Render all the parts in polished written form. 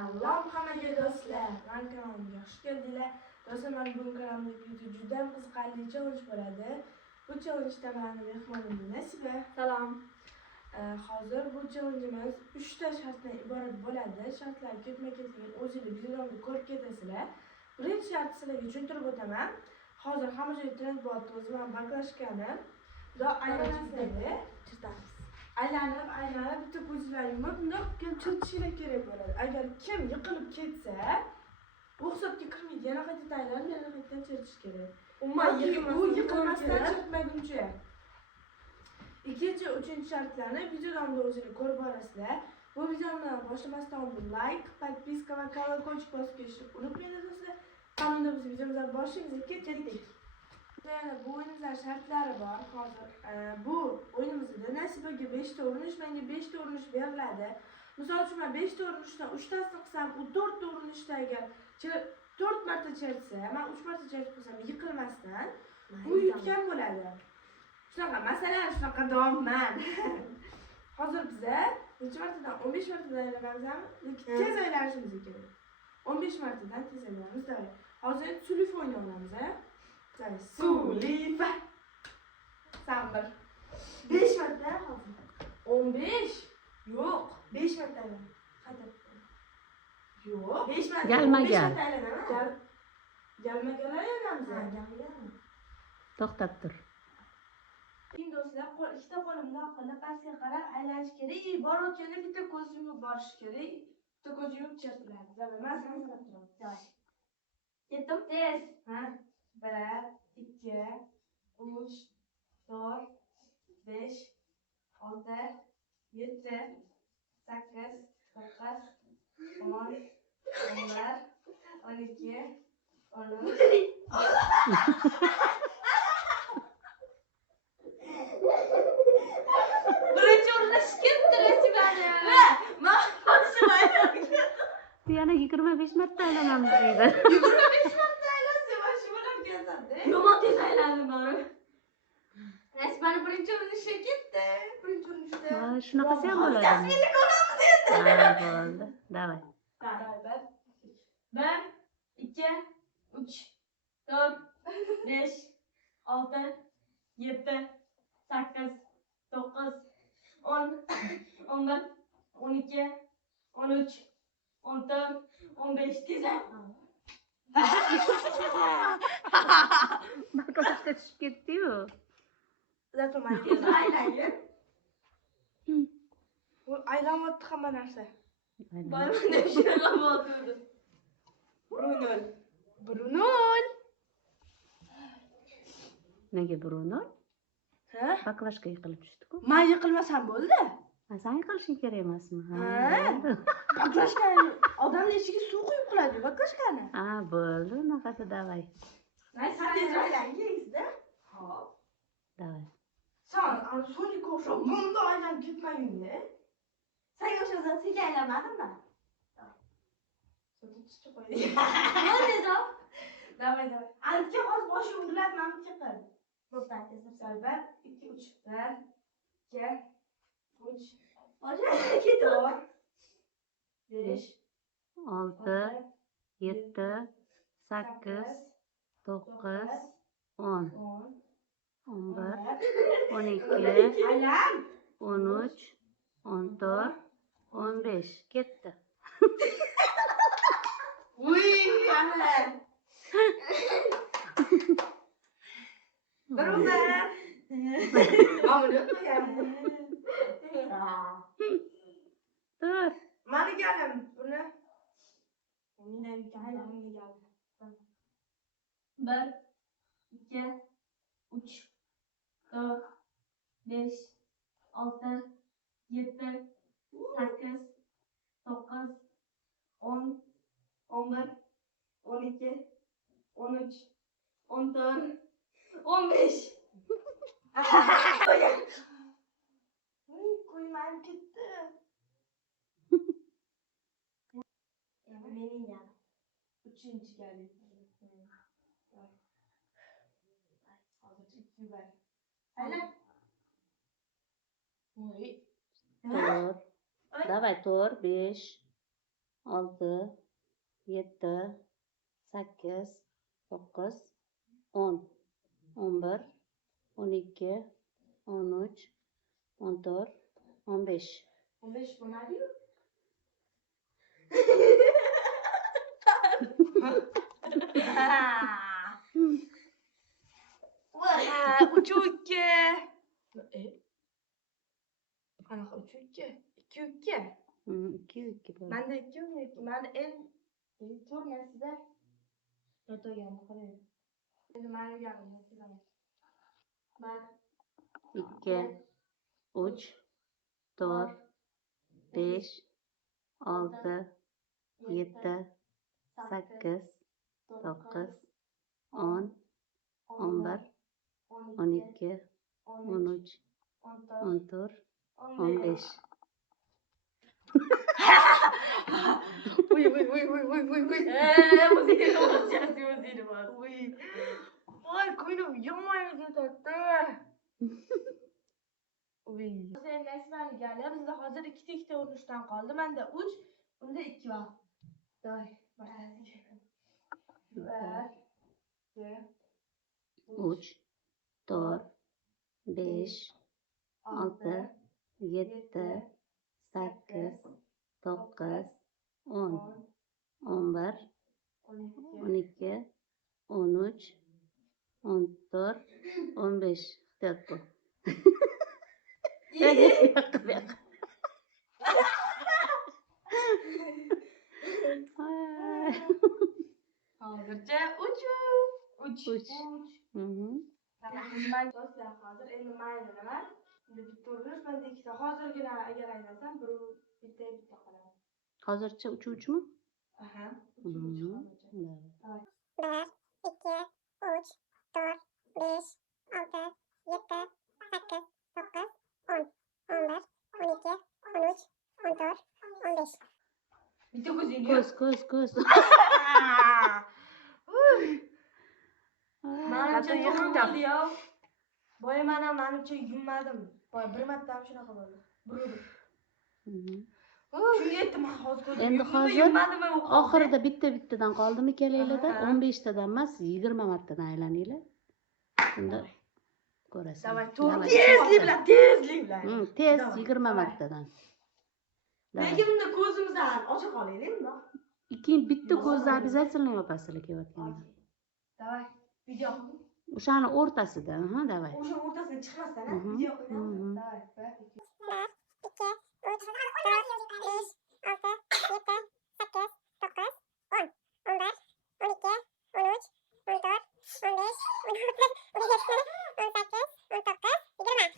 Salom hammaga do'stlar. Men kanalimga xush keldinglar. Do'stlar, men bugun kanalimda juda qiziqarli challenge bo'ladi. Bu challenge'da mening mehmonim Nasiba. Salom. Hozir bu challenge'imiz 3 ta shartdan iborat bo'ladi. Shartlar ketma-ketligini o'zingiz videoda ko'rib ketasizlar. Birinchi shart sizlarga tushuntirib o'taman. Hozir hamma joy trendbot o'zi bilan baklashgani. Xudo aylanasizlar. Aylanib bitta ko'zlarini yumib bundoq chertishlar kerak bo'ladi. Agar kim yiqilib ketsa, bu hisobga kirmaydi. Yana qayta aylanib, yana qayta chertish kerak. Bu yiqilmasdan chertmaguncha. Ikkinchi, uchinchi shartlarni videodan o'zingizlar ko'rib olasizlar. Bu videoni boshlamasdan oldin like, podpiska va колокольчик bosib ketishni unutmanglar do'stlar. Qanday biz videomizni boshlaymiz, ketdik. Yana bu o'yinimizda shartlari bor. Hozir bu o'yinimizda Nasibaga 5 ta urinish, menga 5 ta urinish beriladi. Misol uchun men 5 ta urinishdan 3 tasini qilsam, u 4 ta urinishda agar 4 marta chertsa, men 3 marta chertib qo'ysam yiqilmasdan bu yutgan bo'ladi. Shunaqa masalan, shunaqa davomman. Hozir biza necha martadan 15 martadan aylanamiz, lekin tez aylanishimiz kerak. 15 martadan tez aylanamiz. Hozir sulif o'ynaymiz, Sulifa. Samir. 5 marta hozir. 15? Yo'q, 5 marta aylan. Qayta. Yo'q, 5 marta. Galmagan. Galmagan aylanamiz. Galmagan. To'xtab tur. Endi do'stlar, ikkita qo'limni oqilib pastga qarab aylanish kerak. Borayotganda bitta ko'z yumib borish kerak. Bitta ko'z yumib chertiladi. Zamoman sanab turamiz. Ketdim tez. Ha? 1, 2, 3, 4, 5, 6, 7, 8, 9, 10, 11, 12, 13. Birinchi urinish ketdi Nasibani. Men boshim aylanib. Yana 25 marta aylanamiz deydi. 25 marta aylansa boshim o'lib ketadi. Yomon tez aylandim bari. Nasibani birinchi urinishga ketdi. Birinchi urinishda. Shunaqasi ham bo'ladi. Tasvirlik olamiz endi. Ha, bo'ldi. Davay. Baraber. 1, 2, 3, 4, 5, 6, 7, 8, 9, 10, 11, 12, 13, 14, 15 tezak. Baklashga tushib ketdi-yu. Zato men Tez aylangan. bu aylanmoqda hamma narsa. Bayramda shunaqa bo'ldi. Bruno. Nega Bruno? Ha? Baklashga yiqilib tushdi-ku. Men yiqilmasam bo'ldi. Sen yiqilishing kerak emasmi? Ha? Baklashka odamning ichiga suv quyib qiladi, baklashkani. Ha, bo'ldi. Unaqasi davay. Nasibani tez aylangizda. Hop. Davay. Sen so'nggi o'xshab bunda aylanib ketmagin-da. Sen o'shadan sekin aylanmadingmi? So'nggi chiqib qo'ydi. Bo'ldi zob. Davay. Ancha hozir boshim uriladi, men chiqib. Bo'pti, tez. 1, 2, 3. 1, 2, 3. Boshqa ketdi. 5, 6, 7, 8, 9, 10, 11, 12, aylan. 13, 14, 15. Ketdi. Uy, ana. Barobar. Mamul yo'qmi? Tur. Mani galim buni. Mendan aylanimga galim. 1, 2, 3, 4, 5, 6, 7, 8, 9, 10, 11, 12, 13, 14, 15. Qo'yman ketdi. Mening galim. 3-chi galim. Hozir 2 bar. Aylan. Uy. Tur. Davay tur. 5, 6, 7, 8, 9, 10, 11, 12, 13, 14, 15. 15 bo'lmadi-yu. Uch u ikki. Qanaqa uch u ikki? 2 u 2. 2, 2 bo'ldi. Menda 2 u 2. Menda ko'rmaysizda. O'tganini qarang. Endi meni galimni chizaman. 2, 3, 4, 5, 6, 7, 8, 9, 10, 11, 12, 13, 14, 15. Uy. O'zingni bor. Uy. Voy, ko'nglim yomon ketadi. Uy. Sen nasibani gali, bizda hozir ikkita urinishdan qoldi. Menda 3, unda 2 bor. Davay, boshladik. 3, 4, 5, 6, 7, 8, 9, 10, 11, 12, 13, 14, 15. Ehtiyot bo'l. Hozircha 3. Men do'stlar hozir endi mayli nima? Endi bitta urinish, menda ikkita. Hozirgina agar aylasam, bitta qoladi. Hozircha 3 mi? Aha. 1, 2, 3, 4, 5, 6, 7, 8, 9, 10, 11, 12, 13, 14, 15. Bitta ko'zingni. Ko'z. Menimcha to'g'ri bo'ldi-yu. Boya menimcha yummadim. Boya bir marta ham shunaqa bo'ldi. Burib. Shunga aytdim hozir. Endi hozir oxirida bittadan qoldimi kelinglarda? 15 tadan emas, 20 martadan aylaninglar. Shunda ko'rasiz. Davay, tezlik bilan. Tez 20 martadan. Lekin unda ko'zimizdan ochiq olaylik bunda. Keyin bitta ko'zni обязательно yopasizlar kelayotganda. Davay, video. O'shani o'rtasida, davay. O'sha o'rtasidan chiqmasdan, video qilamiz. Davay, 1, 2. 1, 2, 3, 4, 5, 6, 7, 8, 9, 10, 11, 12, 13, 14, 15, 16, 17, 18, 19, 20.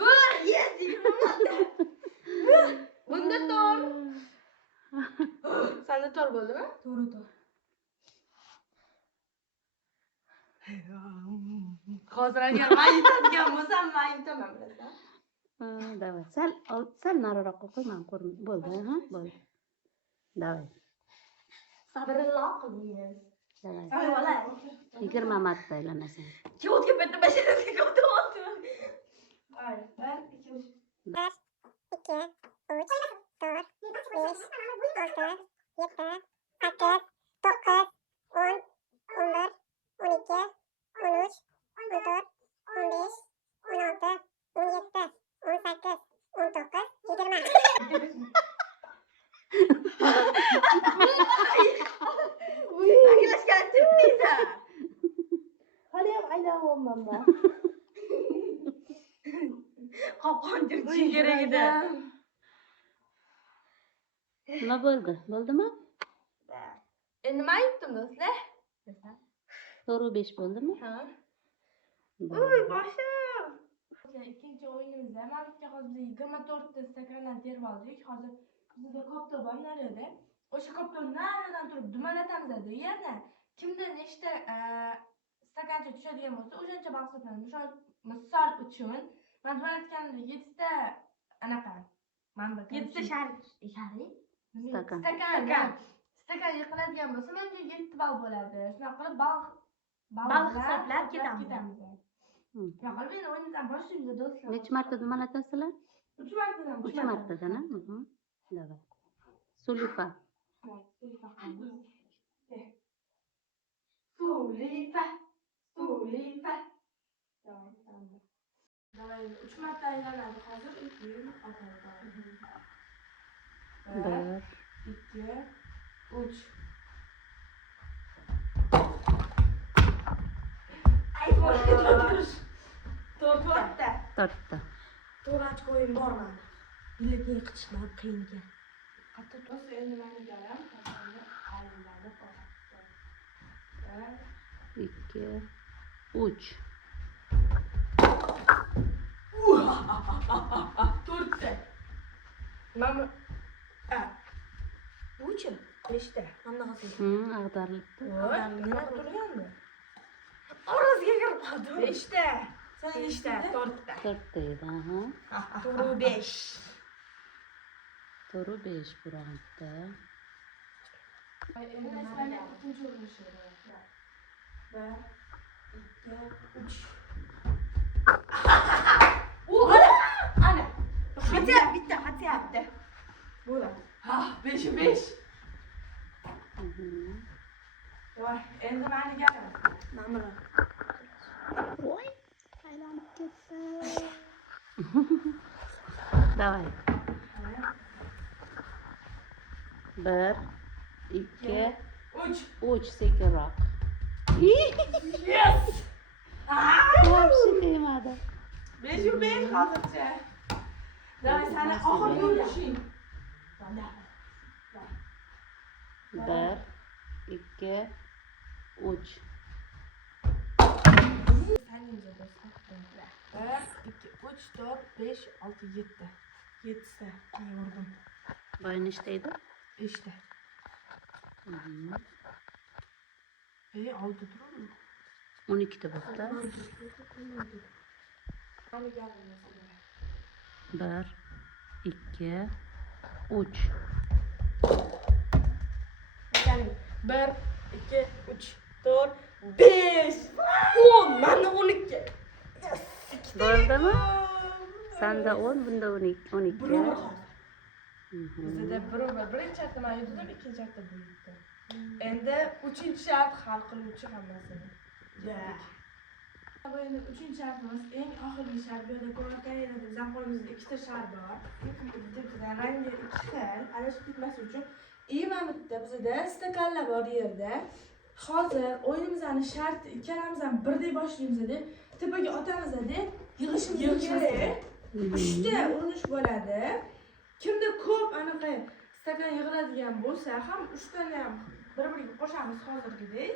Dur, yes, 20 marta. Bunda to'g'ri. Senda to'g'ri bo'ldimi? To'g'ri. Hozir agar men yutadigan bo'lsam, men yutaman bilasan. Davay. Sal nariroqqa qo'y, men ko'rdim. Bo'ldi, bo'ldi. Davay. Sabrilla qilingiz. Davay. Sabrilla. 20 marta aylanasan. Kiyotga bitta basharasiga o'tib. Ay, 1, 2, 3. 1, 2, 3, 4, 5, 6, 7, 8, 9, 10, 11, 12, 13, 14, 15, 16, 17, 18, 19, 20. Aklashgan tinmaysa. Hali ham aylanmayapman men. Qopqontirchi kerak edi. Nima bo'ldi? Bo'ldimi? Endi nima aytdim do'stlar? 5 bo'ldimi? Ha. Uy, boshim. Ikkinchi o'yinimizda Malikka hozir 24 ta stakandan terib oldik. Hozir bizda koptob ham narida. O'sha koptob naridan turib dumalatamiz dedi. Yana kimda nechta stakancha tushadigan bo'lsa, o'shancha bahs etamiz. O'sha misol uchun men dumalatganimda 7 ta anaqa. Mana 7 ta sharik. Stakan yiqiladigan bo'lsa, menga 7 ball bo'ladi. Shunaqa qilib ball hisoblab ketamiz. Ya qalbini o'yindan boshlaymiz do'stlar. Necha marta dumalatasizlar? 3 martadan. 3 martadan, ha? Давай. Sulifa. Sulifa. Sulifa. Davay, 3 marta aylanadi hozir. 2 1 2 3. Ay, to'rtta. 4ta. To'rach qo'yim bormadi. Biletni yiqitishmab qiyin ekan. Qattiq to'sa endi meni galam, aylanadi qo'yadi. 2 3 To'rtta. Mana uchi, 5ta. Hammasini. Ag'darilibdi. Nima turgandi? Orasiga kirib qoldi. 5ta. Sen 5ta, 4ta. 4ta edi, aha. To'g'ri 5. To'g'ri 5 bu raundda. Endi mana ikkinchi urinishi. 1 2 3. Ana. Bitta. Bo'ladi. Ha, 5 5. Voy, endi meni galim. Mana. Voy, aylanib ketdi. Давай. 1 2 3 sekinroq. Yes! Yaxshi tegmadi. 5 hozircha. Davay, sana oxirgi urishing. 1 2 3 Saningizga bosib. 1 2 3 4 5 6 7. 7ta. Men urdim. Boy nechtaydi? 5ta. 6 turmi? 12 ta bo'pti. Meni galim. 1 2 3 Galim. 1 2 3 4 5 10. Meni 12. Bo'ldimi? Sanda 10, bunda 12. Birovi hozir. Bizda birinchi hafta men yutdim, ikkinchi hafta bu yutdi. Endi 3-shart hal qiluvchi hammasini. Bu endi 3-shartimiz, eng oxirgi shart. Bu yerda ko'rayotganingizdek bizning qo'limizda 2 ta shart bor. Bittadan rangi 2 xil, adashib ketmaslik uchun. Mana bitta bizda stakanlar bor yerda. Hozir o'yinimizni shart ikkalamiz ham birdek boshlaymiz-da. Tepaga otamiz-da, yig'ishimiz kerak. 3 ta urinish bo'ladi. Kimda ko'p anaqa stakan yig'iladigan bo'lsa ham 3 tani ham bir-biriga qo'shamiz hozirgidek.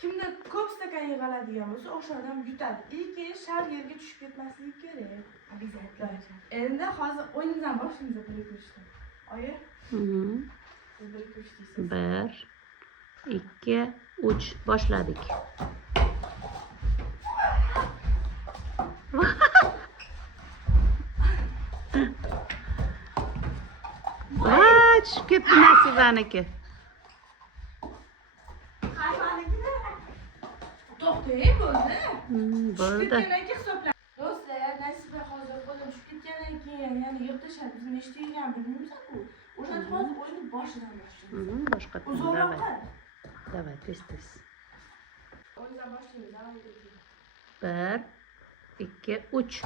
Kimda ko'p stakan yig'iladigan bo'lsa, o'sha odam yutadi. Lekin shar yerga tushib ketmasligi kerak. Обязательно. Endi hozir o'yinimizdan boshlaymiz birikishda. Oyi? Siz birikishdingiz. 1 2 3 boshladik. Voy, tushib ketdi Nasibaniki. To'xtang, bo'ldi. Bo'ldi. Ketgandan keyin hisoblan. Do'stlar, Nasiba hozir qo'lim tushib ketgandan keyin yana yig'tishadi. Biz nechta bilmaymiz-ku. O'shani hozir o'yinni boshidan boshlaymiz. Boshqa davay. Davay, tez. O'yindan boshlaymiz. 1 2 3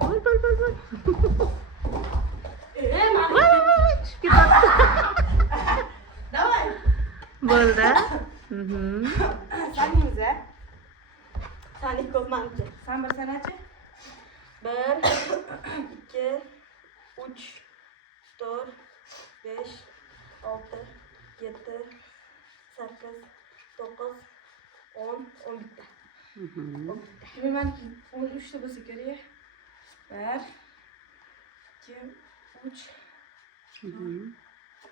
Voy. Davay. Bo'ldi. Saningizga. Sanik ko'pmanchi. Sen bir sanachi? 1 2 3 4 5 6 7 8 9 10 11ta. Demakki 13 ta bo'lsa kerak. 1 2 3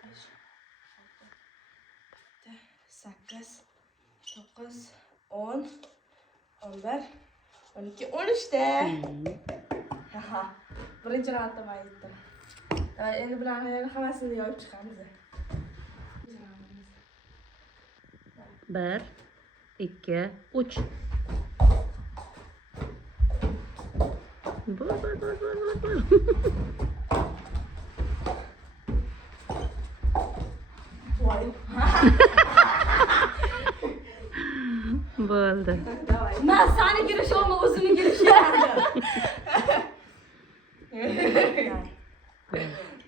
5 6 9 10 11 12 13 ta. Aha. Birinchi raundda men yutdim. Endi bularni hammasini yoyib chiqamiz. 1 2 3 Bo'l. Voy. Bo'ldi. Давай. Ben seni giriş olma, uzun giriş.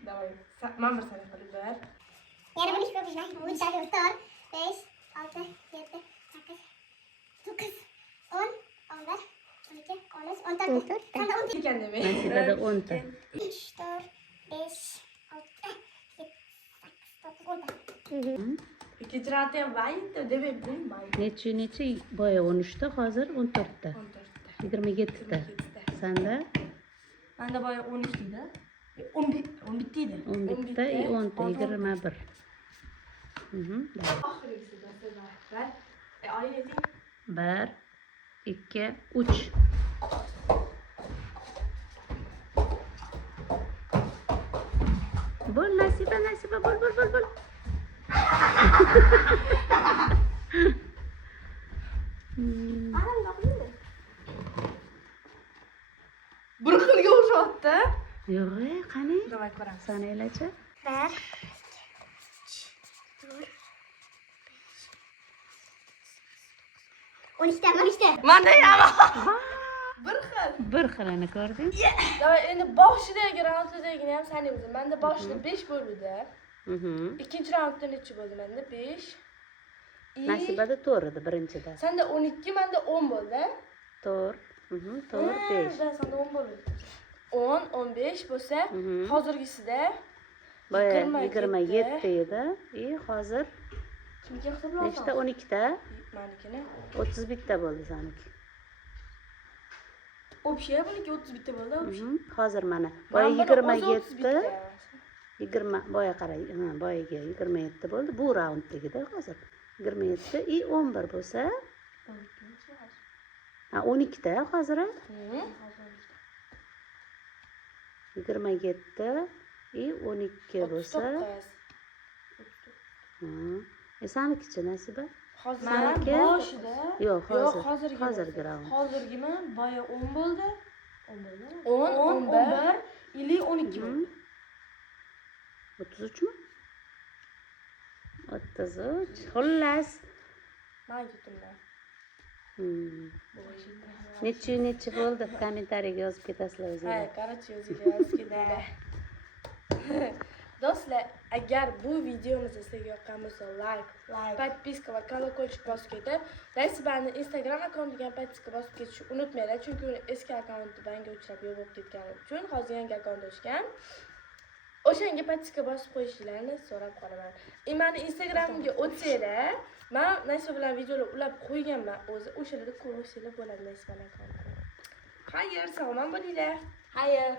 Давай. Mana bir sana qilib ber. Yana 12 ko'pishlar. 3 4 5 6 7 8 9 10 11 12 13 14. Sen de 10 Ekan demek. Nasibada 10 ta. 3 4 5 6 7 8 9 10. Ikkinchi raundda ham bayitdi deb bilmayman. Necha boya 13 ta, hozir 14 ta. 14 ta. 27 ta. 27 ta. Sanda Menda boya 13 edi. 11 edi. 11 ta, 10 ta, 21. Oxirgisi da. Oynating. 1 2 3 Bo'l Nasiba, bo'l. Anam doqmidi? Bir xilga o'xshatdi. Yo'q, qani? Davay ko'ramiz. Sanaylachi. 1 12 Menda ham bir xil. Bir xilini ko'rding? Davay endi boshidagi raundlardagini ham sanaymiz. Menda boshida 5 bo'ldi. Ikkinchi raundda necha bo'ldi menda? 5. Nasibada 4 edi birinchida. Senda 12, menda 10 bo'ldi. 4 5. Senda 10 bo'ldi. 10, 15 bo'lsa, hozirgisida Boya 27 27 edi. Hozir kimga hisoblasam? nechta? 12 ta? Menikini. 31 ta bo'ldi saniki. Общая buniki 31 ta bo'ldi. Hozir mana boya 20 boya qara, boyaga 27 bo'ldi. Bu raunddagida hozir 27 и 11 bo'lsa, ha 12 ta hozir. 27 и 12 bo'lsa, saniki-chi Nasiba? Hozir Saniki? boshida. Yo'q, hozirgi raund. Hozirgimi boya 10 bo'ldi. 10, 11 ili 12 bo'ldi. 33 mi? 33. Xullas. Men yutumdan. Necha bo'ldi? Kommentariyaga yozib ketasizlar Ha, o'zingizlar. короче, o'zingizlar yozib ketinglar. Do'stlar, agar bu videomiz sizga yoqqan bo'lsa, like, подписка va колокольчик bosib ketib, Nasibani Instagram akkauntiga подписка bosib ketishni unutmanglar, chunki uni eski akkaunti banga o'chirib yo'q bo'lib ketgani uchun hozir yangi akkaunt ochgan. O'shanga подписка bosib qo'yishingizni so'rab qolaman. Meni Instagramimga o'tsanglar, men Nasiba bilan videolar ulab qo'yganman. O'zi o'shalarda ko'rishinglar bo'ladi Nasibani akkauntini. Xayr, sog'lom bo'linglar. Xayr.